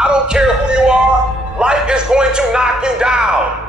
I don't care who you are, life is going to knock you down.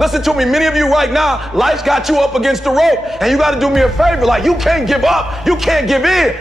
Listen to me, many of you right now, life's got you up against the rope, and you got to do me a favor. Like, you can't give up, you can't give in.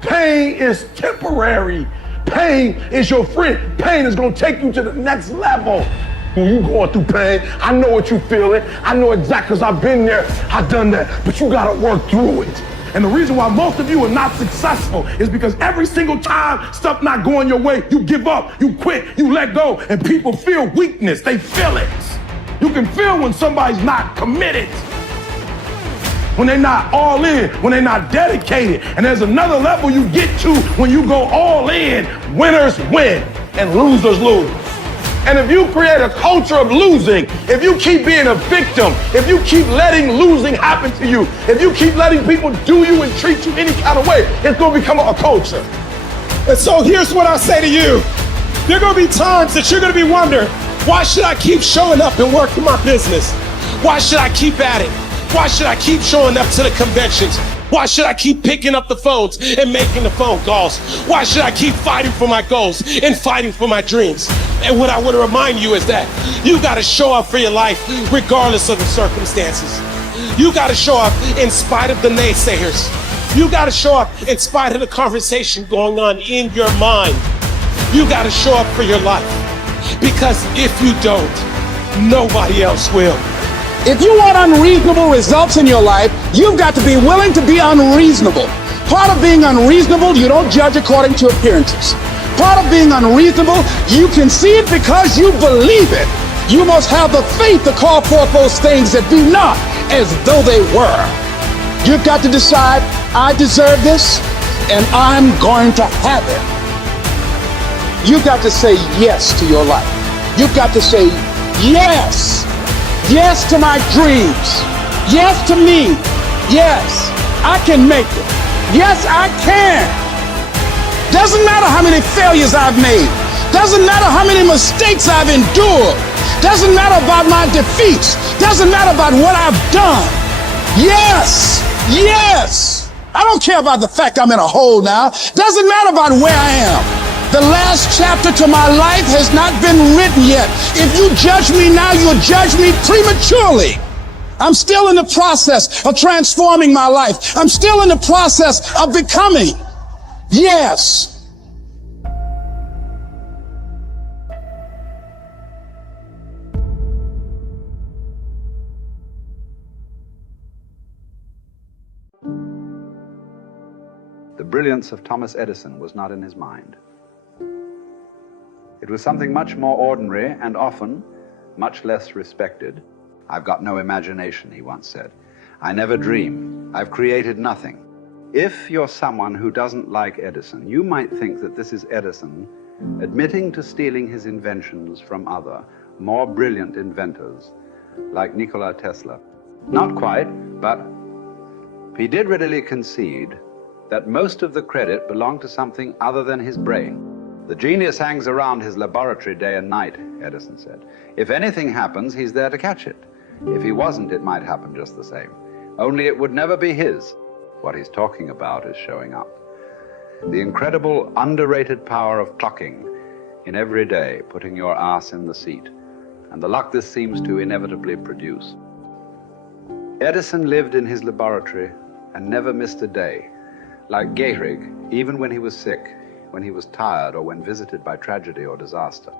Pain is temporary. Pain is your friend. Pain is going to take you to the next level. When you going through pain, I know what you feeling. I know exactly, because I've been there, I've done that, but you got to work through it. And the reason why most of you are not successful is because every single time stuff not going your way, you give up, you quit, you let go, and people feel weakness. They feel it. You can feel when somebody's not committed, when they're not all in, when they're not dedicated. And there's another level you get to when you go all in. Winners win and losers lose. And if you create a culture of losing, if you keep being a victim, if you keep letting losing happen to you, if you keep letting people do you and treat you any kind of way, it's going to become a culture. And so here's what I say to you. There are going to be times that you're going to be wondering, why should I keep showing up and working my business? Why should I keep at it? Why should I keep showing up to the conventions? Why should I keep picking up the phones and making the phone calls? Why should I keep fighting for my goals and fighting for my dreams? And what I want to remind you is that you got to show up for your life regardless of the circumstances. You got to show up in spite of the naysayers. You got to show up in spite of the conversation going on in your mind. You got to show up for your life, because if you don't, nobody else will. If you want unreasonable results in your life, you've got to be willing to be unreasonable. Part of being unreasonable, you don't judge according to appearances. Part of being unreasonable, you can see it because you believe it. You must have the faith to call forth those things that be not as though they were. You've got to decide, I deserve this, and I'm going to have it. You've got to say yes to your life. You've got to say yes. Yes to my dreams. Yes to me. Yes, I can make it. Yes, I can. Doesn't matter how many failures I've made. Doesn't matter how many mistakes I've endured. Doesn't matter about my defeats. Doesn't matter about what I've done. Yes, yes. I don't care about the fact I'm in a hole now. Doesn't matter about where I am. The last chapter to my life has not been written yet. If you judge me now, you'll judge me prematurely. I'm still in the process of transforming my life. I'm still in the process of becoming. Yes. The brilliance of Thomas Edison was not in his mind. It was something much more ordinary and often much less respected. I've got no imagination, he once said. I never dream. I've created nothing. If you're someone who doesn't like Edison, you might think that this is Edison admitting to stealing his inventions from other, more brilliant inventors, like Nikola Tesla. Not quite, but he did readily concede that most of the credit belonged to something other than his brain. The genius hangs around his laboratory day and night, Edison said. If anything happens, he's there to catch it. If he wasn't, it might happen just the same. Only it would never be his. What he's talking about is showing up. The incredible, underrated power of clocking in every day, putting your ass in the seat, and the luck this seems to inevitably produce. Edison lived in his laboratory and never missed a day. Like Gehrig, even when he was sick, when he was tired, or when visited by tragedy or disaster.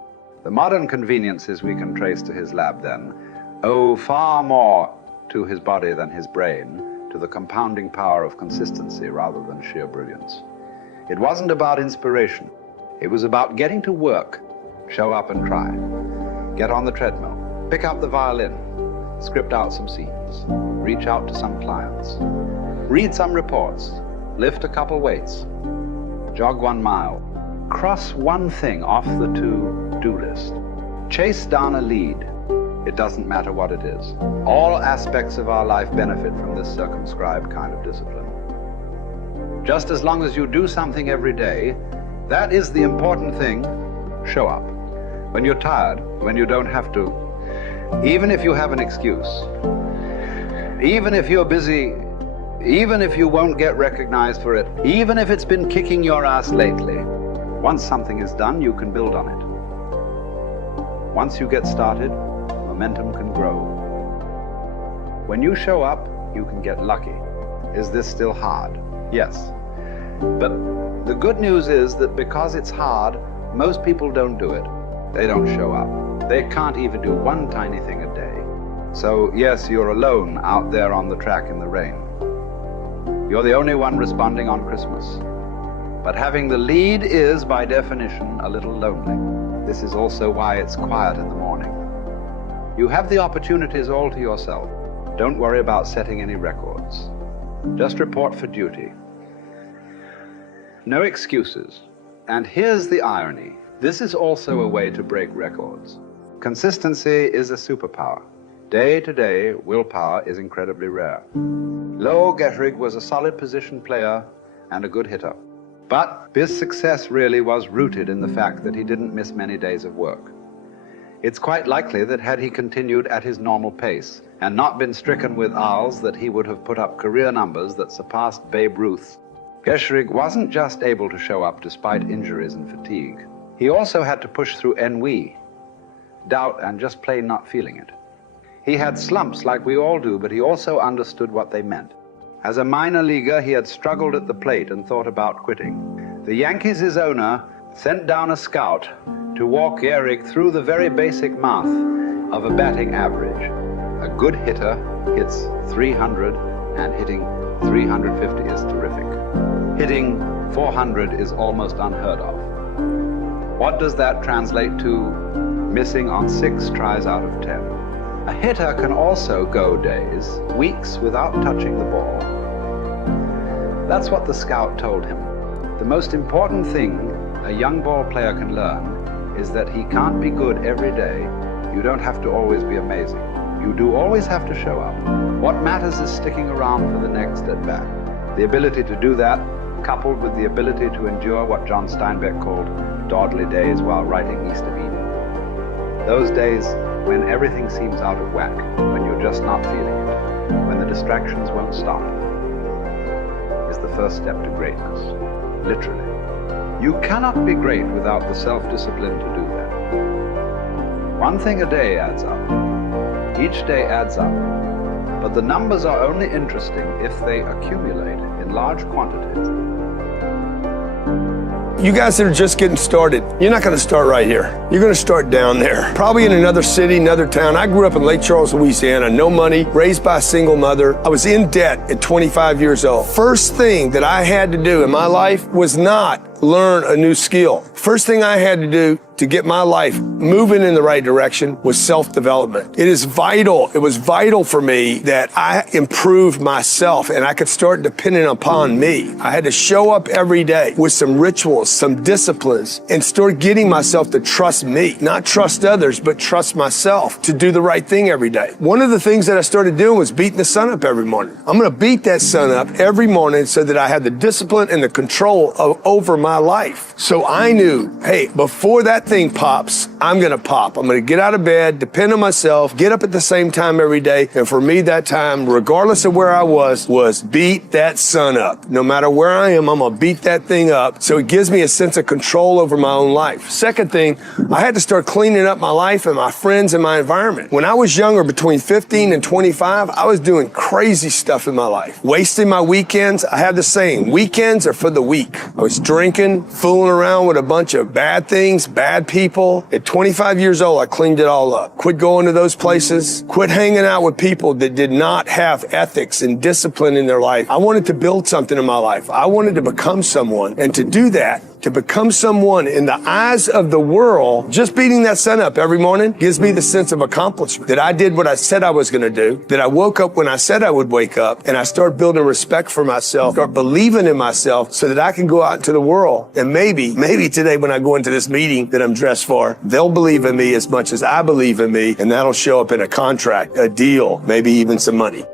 The modern conveniences we can trace to his lab, then, owe far more to his body than his brain, to the compounding power of consistency rather than sheer brilliance. It wasn't about inspiration. It was about getting to work, show up and try. Get on the treadmill, pick up the violin, script out some scenes, reach out to some clients, read some reports, lift a couple weights, jog 1 mile, cross one thing off the to-do list, chase down a lead. It doesn't matter what it is. All aspects of our life benefit from this circumscribed kind of discipline. Just as long as you do something every day, that is the important thing. Show up. When you're tired, when you don't have to, even if you have an excuse, even if you're busy, even if you won't get recognized for it, even if it's been kicking your ass lately, Once something is done, you can build on it. Once you get started, momentum can grow. When you show up, you can get lucky. Is this still hard? Yes. But the good news is that because it's hard, most people don't do it. They don't show up. They can't even do one tiny thing a day. So yes, you're alone out there on the track in the rain. You're the only one responding on Christmas. But having the lead is, by definition, a little lonely. This is also why it's quiet in the morning. You have the opportunities all to yourself. Don't worry about setting any records. Just report for duty. No excuses. And here's the irony. This is also a way to break records. Consistency is a superpower. Day to day, willpower is incredibly rare. Lo Gehrig was a solid position player and a good hitter. But his success really was rooted in the fact that he didn't miss many days of work. It's quite likely that had he continued at his normal pace and not been stricken with ALS, that he would have put up career numbers that surpassed Babe Ruth's. Gehrig wasn't just able to show up despite injuries and fatigue. He also had to push through ennui, doubt, and just plain not feeling it. He had slumps like we all do, but he also understood what they meant. As a minor leaguer, he had struggled at the plate and thought about quitting. The Yankees' owner sent down a scout to walk Gehrig through the very basic math of a batting average. A good hitter hits 300, and hitting 350 is terrific. Hitting 400 is almost unheard of. What does that translate to? Missing on 6 tries out of 10. A hitter can also go days, weeks without touching the ball. That's what the scout told him. The most important thing a young ball player can learn is that he can't be good every day. You don't have to always be amazing. You do always have to show up. What matters is sticking around for the next at-bat. The ability to do that, coupled with the ability to endure what John Steinbeck called dawdly days while writing East of Eden. Those days when everything seems out of whack, when you're just not feeling it, when the distractions won't stop, is the first step to greatness, literally. You cannot be great without the self-discipline to do that. One thing a day adds up. Each day adds up. But the numbers are only interesting if they accumulate in large quantities. You guys that are just getting started, you're not going to start right here. You're going to start down there, probably in another city, another town. I grew up in Lake Charles, Louisiana, no money, raised by a single mother. I was in debt at 25 years old. First thing that I had to do in my life was not learn a new skill. First thing I had to do to get my life moving in the right direction was self-development. It is vital. It was vital for me that I improved myself and I could start depending upon me. I had to show up every day with some rituals, some disciplines, and start getting myself to trust me, not trust others, but trust myself to do the right thing every day. One of the things that I started doing was beating the sun up every morning. I'm going to beat that sun up every morning so that I have the discipline and the control over my life. So I knew, hey, before that thing pops, I'm going to pop. I'm going to get out of bed, depend on myself, get up at the same time every day. And for me, that time, regardless of where I was beat that sun up. No matter where I am, I'm going to beat that thing up. So it gives me a sense of control over my own life. Second thing, I had to start cleaning up my life and my friends and my environment. When I was younger, between 15 and 25, I was doing crazy stuff in my life. Wasting my weekends. I have the saying, weekends are for the weak. I was drinking, fooling around with a bunch of bad things, bad people. At 25 years old, I cleaned it all up. Quit going to those places. Quit hanging out with people that did not have ethics and discipline in their life. I wanted to build something in my life. I wanted to become someone. And to do that, to become someone in the eyes of the world, just beating that sun up every morning gives me the sense of accomplishment, that I did what I said I was going to do, that I woke up when I said I would wake up, and I start building respect for myself, start believing in myself so that I can go out into the world. And maybe today when I go into this meeting that I'm dressed for, they'll believe in me as much as I believe in me, and that'll show up in a contract, a deal, maybe even some money.